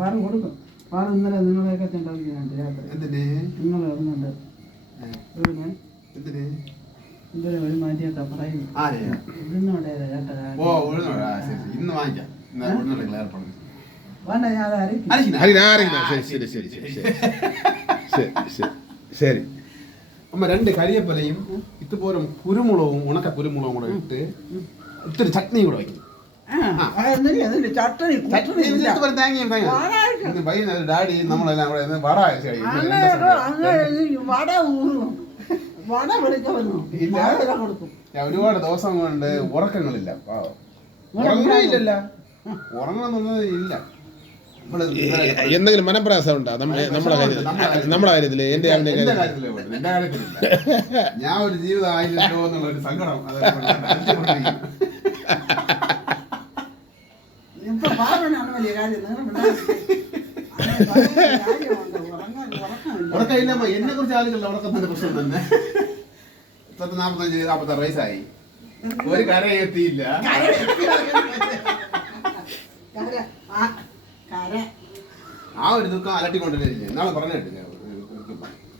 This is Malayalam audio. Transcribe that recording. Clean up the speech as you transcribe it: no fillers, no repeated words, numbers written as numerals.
പാറ കൊടുക്കും. പാറ ഇന്നലെ നിങ്ങളെയൊക്കെ ചെണ്ടാവിക്കുന്നുണ്ട് രാത്രി. നിങ്ങൾ ഇറങ്ങുന്നുണ്ട് എന്തൊരു ഒരു മാറ്റിയൊക്കെ പറയുന്നു. ഉഴുന്നോടേതാ കേട്ടോ. വേണ്ട ഞാൻ ശരി അമ്മ 2 കരിയപ്പലയും ഇതുപോലെ കുരുമുളകും ഉണക്ക കുരുമുളകും കൂടെ ഇട്ട് ഇത്തിരി ചട്നിയും കൂടെ വയ്ക്കും. ഡാഡി നമ്മളെല്ലാം കൂടെ വട ഒരുപാട് ദിവസം കൊണ്ട് ഉറക്കങ്ങളില്ല. ഉറങ്ങണില്ലല്ല, ഉറങ്ങണമെന്നത് ഇല്ല. എന്തെങ്കിലും മനപ്രയാസം ഉണ്ടോ നമ്മുടെ കാര്യത്തില്? എന്റെ കാര്യത്തിലില്ല. ഞാൻ ഒരു ജീവിതം ആയില്ലോ എന്നുള്ള ഒരു സങ്കടം. ഉറക്കമില്ലമ്മ, എന്നെ കുറിച്ച് ആളുകളുടെ ഉറക്കത്തിന്റെ പ്രശ്നം തന്നെ. 45-46 വയസ്സായി, ഒരു കര എത്തിയില്ല. ആ ഒരു ദുഃഖം അലട്ടിക്കൊണ്ടിരിക്കും. എന്നാണ് പറഞ്ഞിട്ടില്ല.